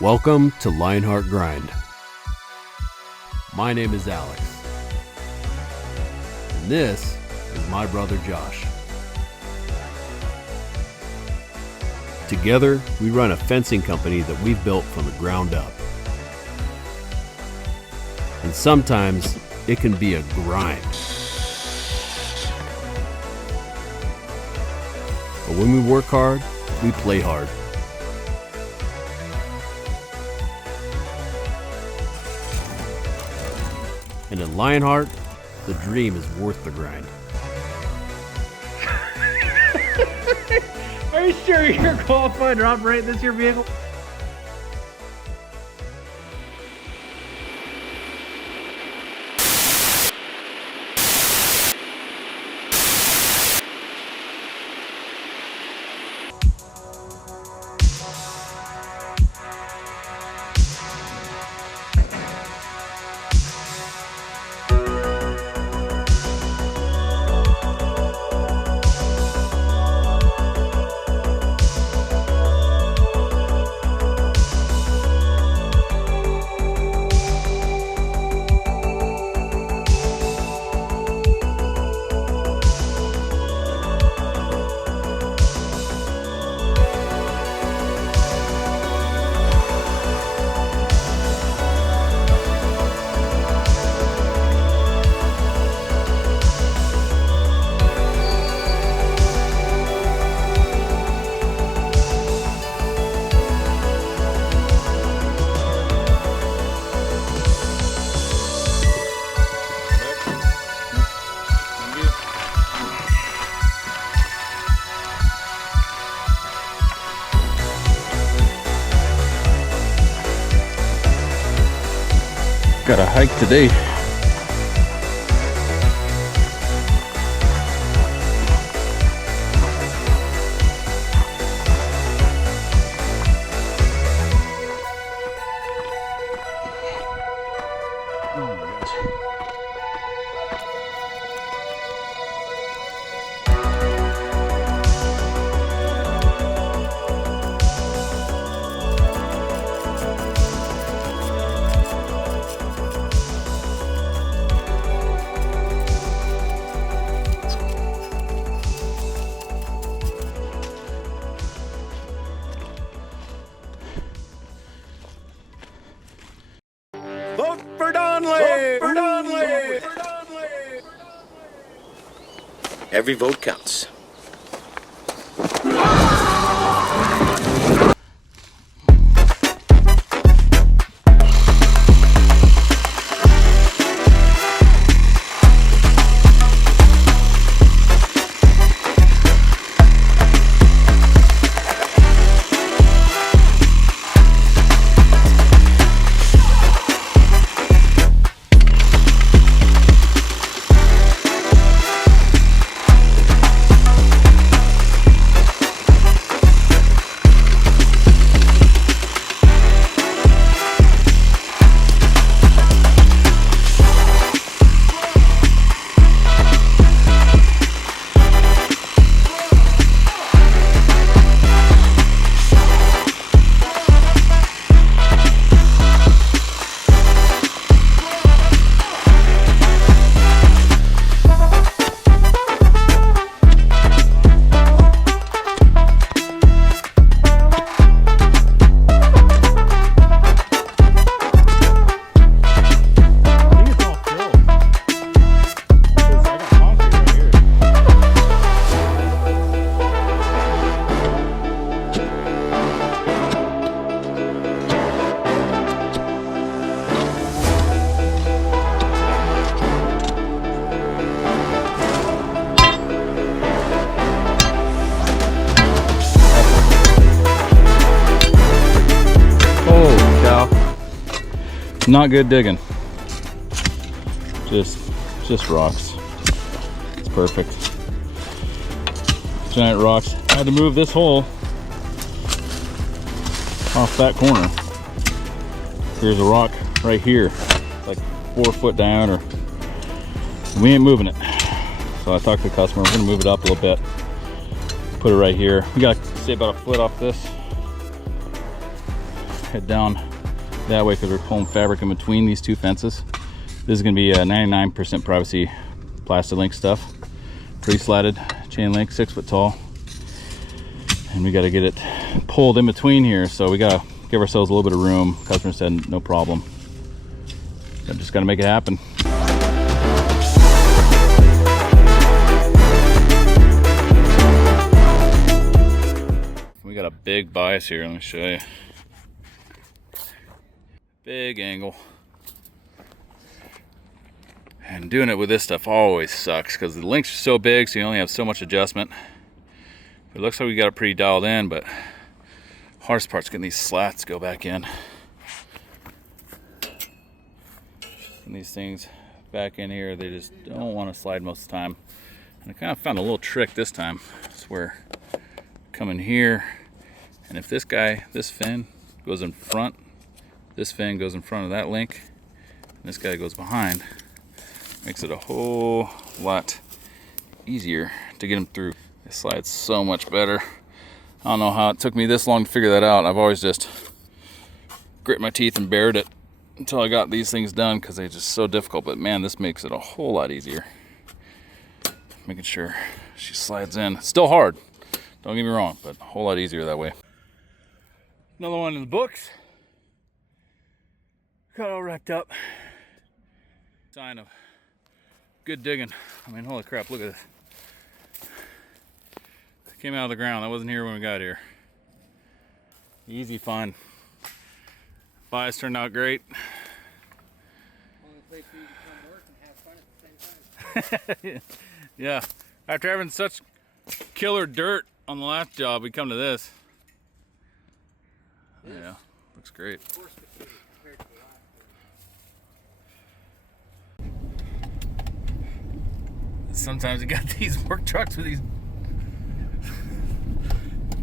Welcome to Lionheart Grind. My name is Alex, and this is my brother Josh. Together, we run a fencing company that we've built from the ground up. And sometimes it can be a grind. But when we work hard, we play hard. And at Lionheart, the dream is worth the grind. Are you sure you're qualified to operate this your vehicle? Got a hike today. Oh my gosh. Vote for Donley! Vote for Donley! Every vote counts. Not good digging. Just rocks. It's perfect. Giant rocks. I had to move this hole off that corner. Here's a rock right here, like 4 foot diameter. We ain't moving it. So I talked to the customer. We're gonna move it up a little bit. Put it right here. We got, say, about a foot off this. head down that way because we're pulling fabric in between these two fences. This is going to be 99% privacy plastic link stuff. Pre-slatted chain link, 6 foot tall. And we got to get it pulled in between here, so we got to give ourselves a little bit of room. Customer said no problem. So just got to make it happen. We got a big bias here, let me show you. Big angle. And doing it with this stuff always sucks because the links are so big, so you only have so much adjustment. It looks like we got it pretty dialed in, but hardest part's getting these slats go back in. And these things back in here, they just don't want to slide most of the time. And I kind of found a little trick this time. It's where come in here, and if this fin goes in front, this fin goes in front of that link, and this guy goes behind, makes it a whole lot easier to get them through. It slides so much better. I don't know how it took me this long to figure that out. I've always just grit my teeth and bared it until I got these things done because they're just so difficult. But man, this makes it a whole lot easier. Making sure she slides in. It's still hard, don't get me wrong, but a whole lot easier that way. Another one in the books. Got all wrapped up. Sign of good digging. I mean, holy crap, look at this. Came out of the ground. That wasn't here when we got here. Easy fun. Bias turned out great. Only place for you to come work and have fun at the same time. Yeah. After having such killer dirt on the last job, we come to this. Yeah, looks great. Sometimes you got these work trucks with these.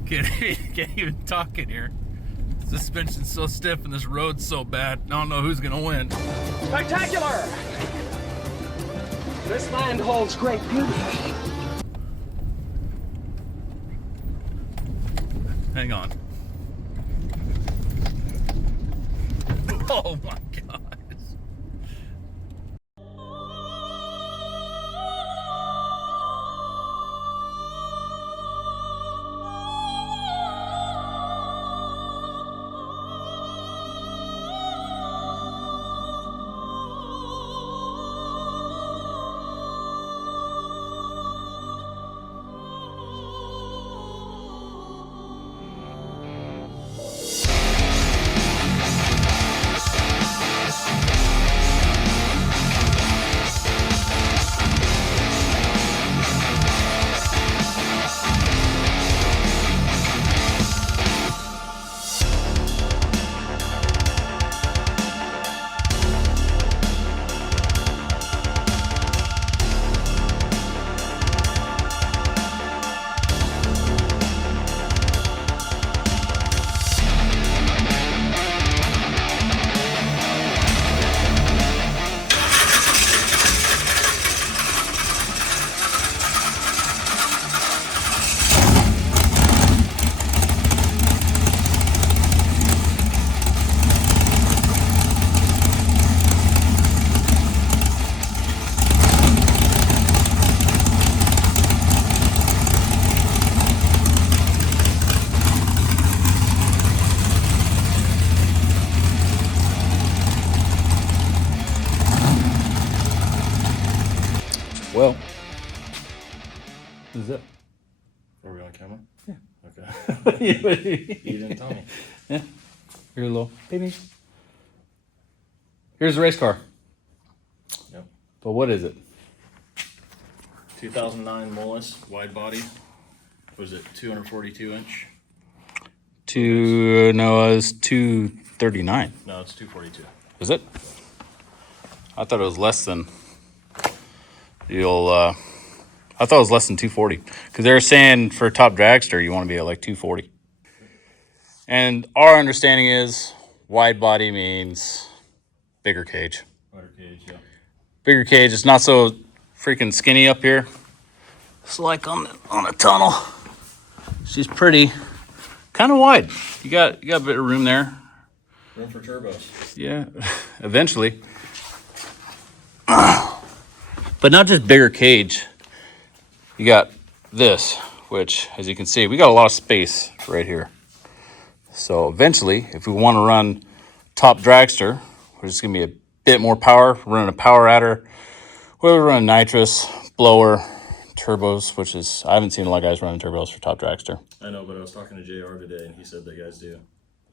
Can't even talk in here. Suspension's so stiff and this road's so bad. I don't know who's gonna win. Spectacular! This land holds great beauty. Hang on. Oh my God. Well, this is it. Are we on camera? Yeah. Okay. You didn't tell me. Yeah. Here's a little baby. Here's the race car. Yep. But what is it? 2009 Mullis wide body. Was it 242 inch? No, it was 239. No, it's 242. Is it? I thought it was less than I thought it was less than 240 because they were saying for a top dragster you want to be at like 240. And our understanding is wide body means bigger cage. Wider cage, yeah. Bigger cage. It's not so freaking skinny up here. It's like on a tunnel. She's pretty, kind of wide. You got a bit of room there. Room for turbos. Yeah, eventually. But not just bigger cage. You got this, which, as you can see, we got a lot of space right here. So eventually, if we want to run top dragster, which is going to be a bit more power, running a power adder, we're running nitrous, blower, turbos, which is, I haven't seen a lot of guys running turbos for top dragster. I know, but I was talking to JR today, and he said that guys do.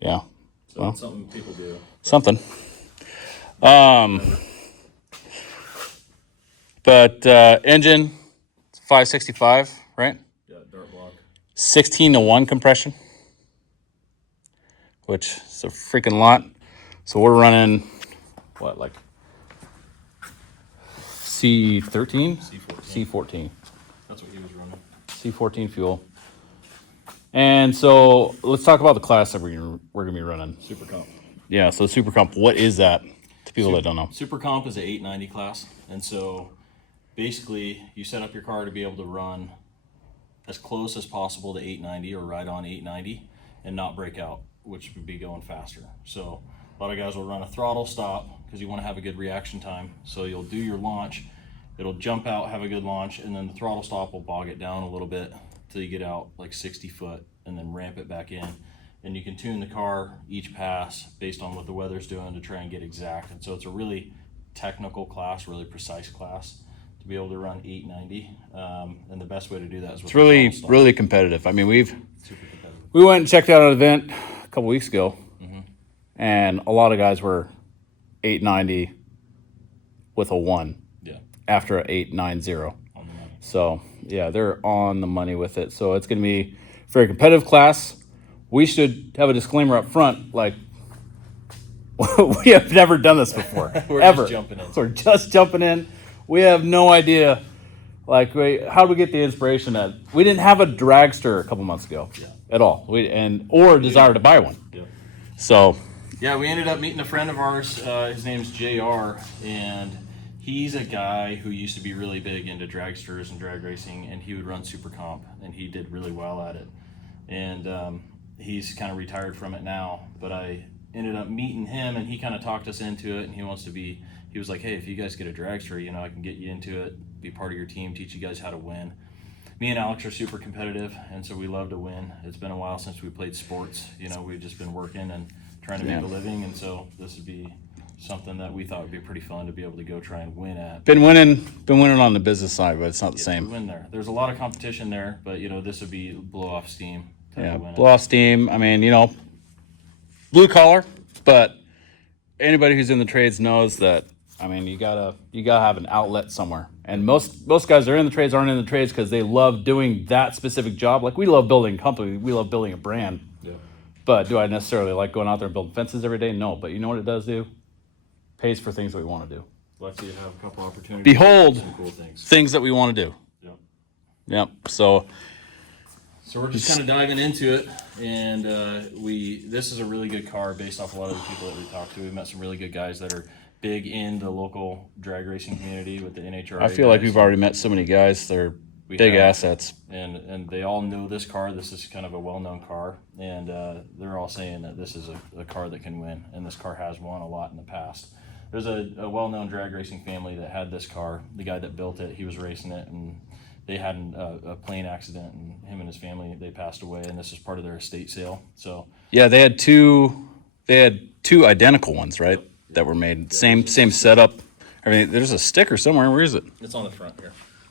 Yeah. So Well, it's something people do. something. But engine, 565, right? Yeah, dart block. 16-to-1 compression, which is a freaking lot. So we're running, what, like C13? C14. That's what he was running. C14 fuel. And so let's talk about the class that we're gonna be running. Super comp. Yeah, so Super Comp, what is that to people that don't know? Super comp is an 890 class, and so basically you set up your car to be able to run as close as possible to 890 or right on 890 and not break out, which would be going faster. So a lot of guys will run a throttle stop because you want to have a good reaction time. So you'll do your launch, it'll jump out, have a good launch, and then the throttle stop will bog it down a little bit till you get out like 60 foot and then ramp it back in. And you can tune the car each pass based on what the weather's doing to try and get exact. And so it's a really technical class, really precise class to be able to run 890. And the best way to do that is with It's really, the throttle stop. really competitive. I mean, Super competitive. we went and checked out an event a couple weeks ago, and a lot of guys were 890 with a 1 Yeah. after a 890. On the money. So, yeah, they're on the money with it. So it's going to be a very competitive class. We should have a disclaimer up front, like, we have never done this before, We're ever. just jumping in. We're just jumping in. We have no idea, like, how do we get the inspiration that we didn't have a dragster a couple months ago at all, or desire to buy one. Yeah. So, Yeah, we ended up meeting a friend of ours. His name's JR, and he's a guy who used to be really big into dragsters and drag racing, and he would run Super Comp, and he did really well at it. And he's kind of retired from it now, but I ended up meeting him, and he kind of talked us into it, and he was like, hey, if you guys get a dragster, I can get you into it, be part of your team, teach you guys how to win. Me and Alex are super competitive, and so we love to win. It's been a while since we played sports. We've just been working and trying to make a living, and so this would be something that we thought would be pretty fun to be able to go try and win at. been winning on the business side, but it's not the We same. win there. There's a lot of competition there, but this would be blow off steam. Yeah, win blow off steam. I mean, blue collar, but anybody who's in the trades knows that. I mean, you gotta have an outlet somewhere. And most guys that are in the trades aren't in the trades because they love doing that specific job. Like, we love building a company, we love building a brand. Yeah. But do I necessarily like going out there and building fences every day? No. But you know what it does do? Pays for things that we want to do. Let's see, have a couple opportunities. Behold, some cool things. things that we want to do. Yep. Yep. So So we're just kind of diving into it, and this is a really good car based off a lot of the people that we talked to. We met some really good guys that are big in the local drag racing community with the NHRA. I feel like guys. we've already met so many guys. They're We big have. assets. And they all know this car. This is kind of a well-known car, and they're all saying that this is a car that can win, and this car has won a lot in the past. There's a well-known drag racing family that had this car. The guy that built it, he was racing it, and they had a plane accident, and him and his family, they passed away, and this is part of their estate sale. So Yeah, they had two identical ones, right? That were made. Same setup. I mean, there's a sticker somewhere. Where is it? it's on the front here.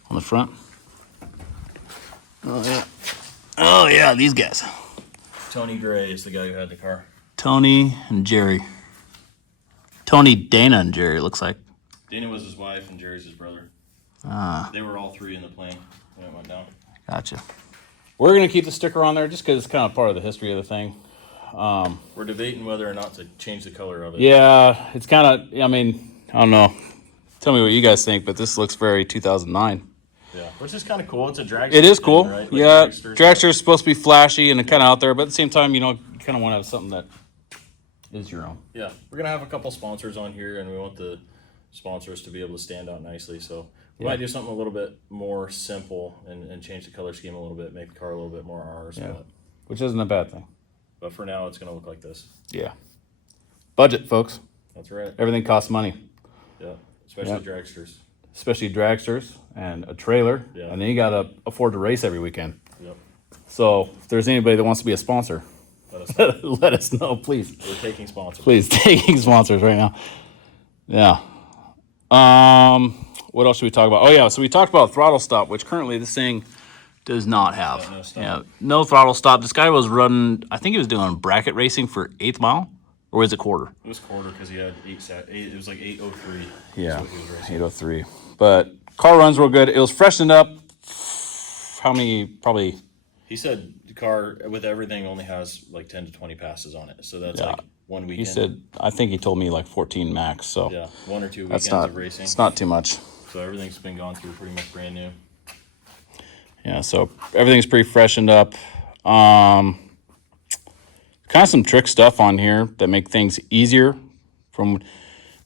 On the front. Oh yeah. Oh yeah, these guys. Tony Gray is the guy who had the car. Tony and Jerry. Tony, Dana, and Jerry, it looks like. Dana was his wife, and Jerry's his brother. They were all three in the plane when it went down. Gotcha. We're going to keep the sticker on there just because it's kind of part of the history of the thing. We're debating whether or not to change the color of it. Yeah, it's kind of, I mean, I don't know. Tell me what you guys think, but this looks very 2009. Yeah, which is kind of cool. It's a drag. It is cool. Right? Like Yeah, dragsters. dragster is supposed to be flashy and kind of out there, but at the same time, you kind of want to have something that is your own. Yeah, we're gonna have a couple sponsors on here, and we want the sponsors to be able to stand out nicely. So we might do something a little bit more simple and change the color scheme a little bit, make the car a little bit more ours. Yeah. Which isn't a bad thing. But for now, it's gonna look like this. Yeah. budget, folks. That's right. Everything costs money, Yeah, especially Yep. dragsters. especially dragsters and a trailer. Yeah. And then you got to afford to race every weekend. Yep. So if there's anybody that wants to be a sponsor, Let us know. let us know, please. We're taking sponsors. Please, taking sponsors right now. Yeah. What else should we talk about? Oh, yeah. So we talked about throttle stop, which currently this thing does not have. No stop. Yeah, no throttle stop. This guy was running, I think he was doing bracket racing for 8th mile, or was it quarter? It was quarter because he had eight. It was like 8:03. Yeah, That's what he was racing. 803. But car runs real good. It was freshened up. How many? Probably. He said the car with everything only has like 10 to 20 passes on it, so that's Yeah. like one He weekend. said, I think he told me like 14 max. So yeah, 1 or 2 that's weekends not. of racing. It's not too much. So everything's been gone through pretty much brand new. Yeah, so everything's pretty freshened up. Kind of some trick stuff on here that make things easier. From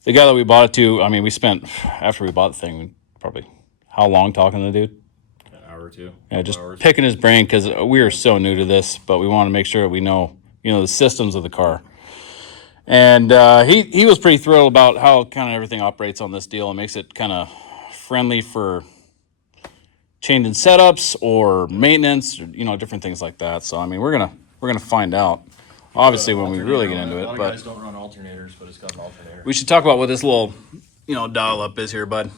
the guy that we bought it to, I mean, we spent, after we bought the thing, probably how long talking to the dude? An hour or two. Yeah, couple just hours. picking his brain because we are so new to this, but we want to make sure that we know, the systems of the car. And he was pretty thrilled about how kind of everything operates on this deal and makes it kind of friendly for changing setups or maintenance, or, different things like that. So I mean, we're gonna find out. Obviously, when we really get into A it, lot of but guys don't run alternators, but it's got an alternator. we should talk about what this little, dial up is here, bud.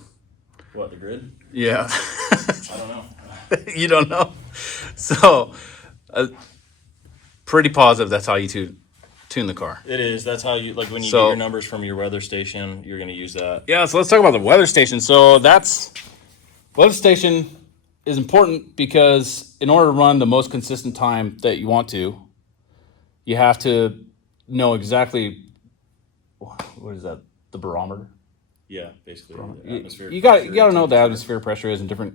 What, the grid? Yeah, I don't know. you don't know. So, pretty positive that's how you tune the car. It is. That's how you, like, when you So- get your numbers from your weather station, you're going to use that. Yeah, so let's talk about the weather station. So weather station is important because in order to run the most consistent time that you want to, you have to know exactly, what is that, the barometer? Yeah, basically. The atmospheric You got pressure, to know what the temperature. atmospheric pressure is and different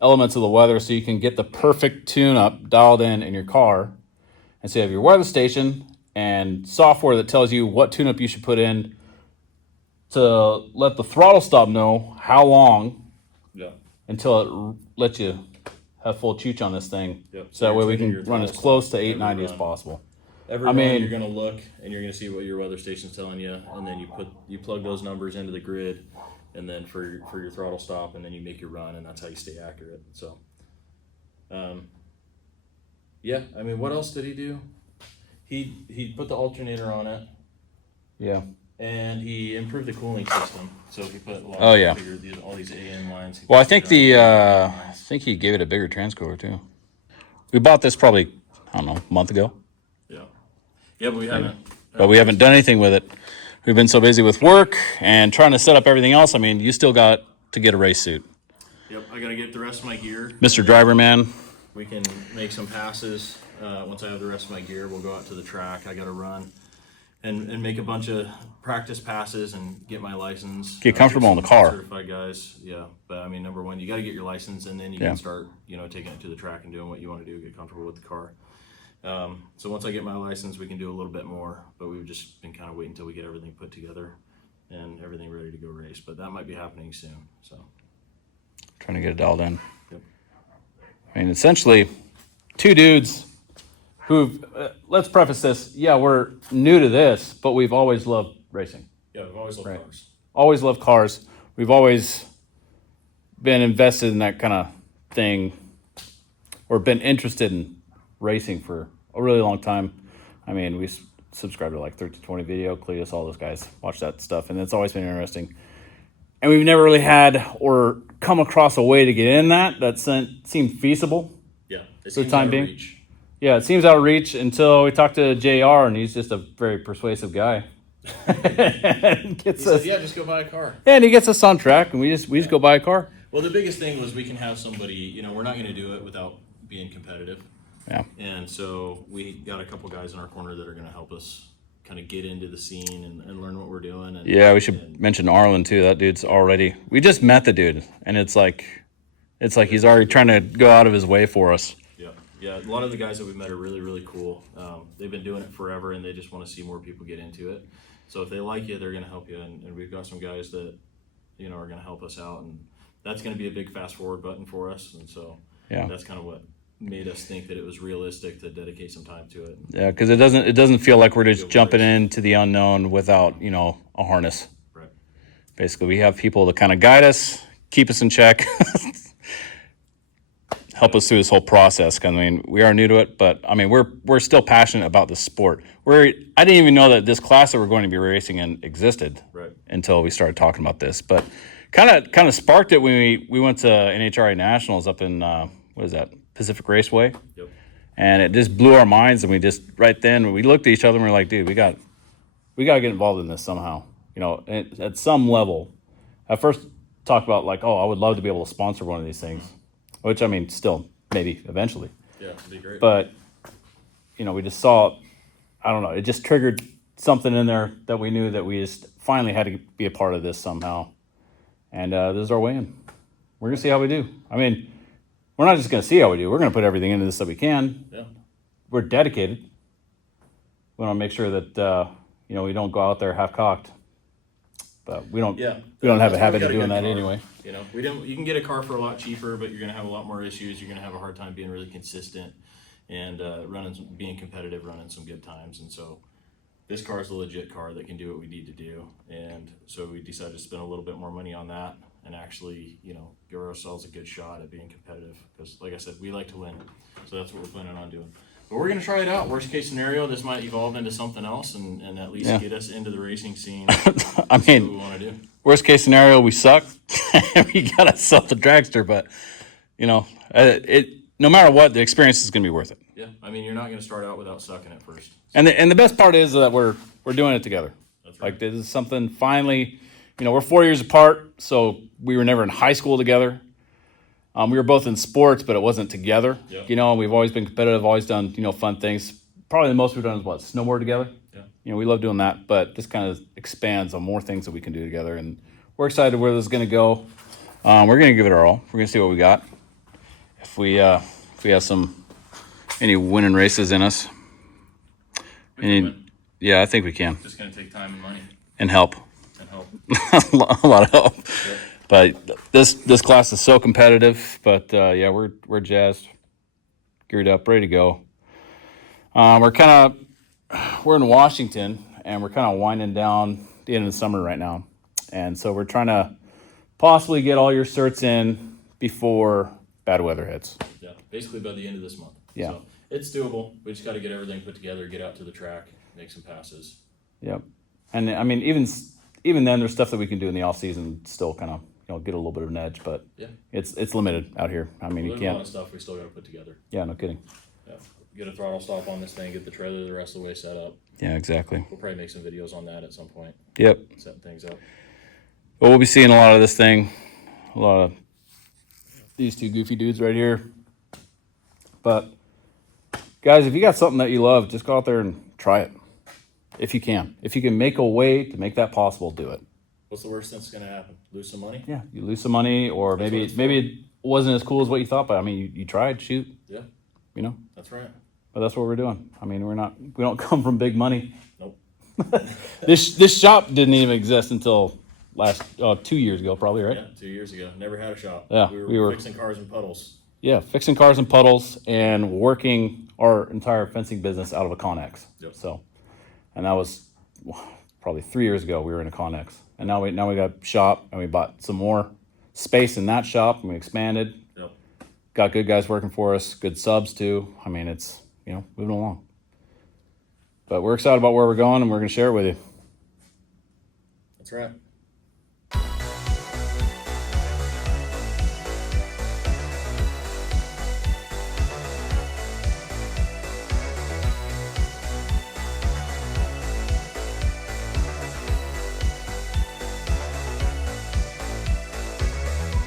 elements of the weather so you can get the perfect tune-up dialed in your car. And so you have your weather station and software that tells you what tune-up you should put in to let the throttle stop know how long Yeah. until it lets you have full chooch on this thing. Yep. So that way we You're can tuning your run as throttle close to stop every 890 as run. possible. Every I run mean- you're going to look and you're going to see what your weather station's telling you, and then you plug those numbers into the grid, and then for your throttle stop, and then you make your run, and that's how you stay accurate. So, yeah. I mean, what else did he do? He put the alternator on it, Yeah. and he improved the cooling system. So he put a lot Oh, yeah. all these AN lines. Well, I think I think he gave it a bigger transcooler too. We bought this probably, I don't know, a month ago, Yeah, but we haven't. but we haven't done anything with it. We've been so busy with work and trying to set up everything else. I mean, you still got to get a race suit. Yep, I got to get the rest of my gear. Mr. Driver Man. We can make some passes. Once I have the rest of my gear, we'll go out to the track. I got to run and make a bunch of practice passes and get my license. Get comfortable in the car. Certified guys, yeah. But I mean, number one, you got to get your license, and then you Yeah. can start, taking it to the track and doing what you want to do, get comfortable with the car. So once I get my license, we can do a little bit more. But we've just been kind of waiting until we get everything put together and everything ready to go race. But that might be happening soon. So. Trying to get it dialed in. Yep. I mean, essentially, two dudes who've, let's preface this, yeah, we're new to this, but we've always loved racing. Yeah, we've always loved cars. Always loved cars. We've always been invested in that kind of thing or been interested in racing for a really long time. I mean, we subscribed to like 1320 Video, Cletus, all those guys, watch that stuff, and it's always been interesting. And we've never really had or come across a way to get in that seemed feasible. Yeah, it For the seems time out of being. reach. Yeah, it seems out of reach until we talked to JR, and he's just a very persuasive guy. And gets He said, us, yeah, just go buy a car. and he gets us on track, and we just go buy a car. Well, the biggest thing was we can have somebody, we're not going to do it without being competitive. Yeah. And so we got a couple guys in our corner that are going to help us kind of get into the scene and learn what we're doing. And, Yeah, we should mention Arlen too. That dude's already. We just met the dude, and it's like he's already trying to go out of his way for us. Yeah. A lot of the guys that we've met are really, really cool. They've been doing it forever, and they just want to see more people get into it. So if they like you, they're going to help you. And we've got some guys that, are going to help us out. And that's going to be a big fast forward button for us. And so Yeah. that's kind of what made us think that it was realistic to dedicate some time to it. Yeah, because it doesn't feel like we're just jumping into the unknown without, you know, a harness. Right. Basically, we have people to kind of guide us, keep us in check, help us through this whole process. 'Cause, I mean, we are new to it, but I mean, we're still passionate about the sport. I didn't even know that this class that we're going to be racing in existed Right. until we started talking about this. But kind of sparked it when we went to NHRA Nationals up in what is that, Pacific Raceway, Yep. and it just blew our minds. And we just right then we looked at each other and we were like, dude, we got to get involved in this somehow. You know, at some level. At first, talked about like, oh, I would love to be able to sponsor one of these things, which I mean, still maybe eventually. Yeah, it'd be great. But you know, we just saw, I don't know, it just triggered something in there that we knew that we just finally had to be a part of this somehow. And this is our way in. We're gonna see how we do. I mean, we're not just gonna see how we do. We're gonna put everything into this that we can. Yeah. We're dedicated. We want to make sure that you know, we don't go out there half cocked. But we don't. Yeah. We don't have a That's why we habit got of a doing good that car. anyway. You know, you can get a car for a lot cheaper, but you're going to have a lot more issues. You're going to have a hard time being really consistent and being competitive, running some good times. And so this car is a legit car that can do what we need to do. And so we decided to spend a little bit more money on that and actually, you know, give ourselves a good shot at being competitive. Because like I said, we like to win. So that's what we're planning on doing. But we're going to try it out. Worst case scenario, this might evolve into something else and at least get us into the racing scene. I See what we mean, want to do. worst case scenario, we suck and we got ourselves a dragster. But you know, no matter what, the experience is going to be worth it. Yeah, I mean, you're not going to start out without sucking at first. And the best part is that we're doing it together. That's right. Like this is something finally. You know, we're 4 years apart, so we were never in high school together. We were both in sports, but it wasn't together. Yeah. You know, we've always been competitive, always done, you know, fun things. Probably the most we've done is what, snowboard together? Yeah. You know, we love doing that, but this kind of expands on more things that we can do together. And we're excited where this is going to go. We're going to give it our all. We're going to see what we got. If we have any winning races in us. We can win. Yeah, I think we can. Just going to take time and money And help. and help. A lot of help. Yep. But this class is so competitive. But yeah, we're jazzed, geared up, ready to go. We're in Washington, and we're kind of winding down the end of the summer right now, and so we're trying to possibly get all your certs in before bad weather hits. Yeah, basically by the end of this month. Yeah. So it's doable. We just got to get everything put together, get out to the track, make some passes. Yep. And I mean, even then, there's stuff that we can do in the off season, still kind of, you know, get a little bit of an edge, but Yeah. it's limited out here. I mean, you There's a lot of can't. stuff we still got to put together. Yeah, no kidding. Yeah. Get a throttle stop on this thing, get the trailer the rest of the way set up. Yeah, exactly. We'll probably make some videos on that at some point, Yep. setting things up. Well, we'll be seeing a lot of this thing, a lot of these two goofy dudes right here. But guys, if you got something that you love, just go out there and try it. If you can. If you can make a way to make that possible, do it. What's the worst that's going to happen? Lose some money? Yeah, you lose some money, or That's what it's maybe it wasn't as cool as what you thought, but I mean, you tried, shoot, Yeah, you know. that's right. But that's what we're doing. I mean, we don't come from big money. Nope. This shop didn't even exist until 2 years ago, probably, right? Yeah, 2 years ago. Never had a shop. Yeah, we we were- fixing cars and puddles. Yeah, fixing cars and puddles and working our entire fencing business out of a Connex. Yep. So, and that was probably 3 years ago. We were in a Connex, and now we got shop, and we bought some more space in that shop, and we expanded. Yep. Got good guys working for us, good subs too. I mean, it's, you know, moving along. But we're excited about where we're going, and we're going to share it with you. That's right.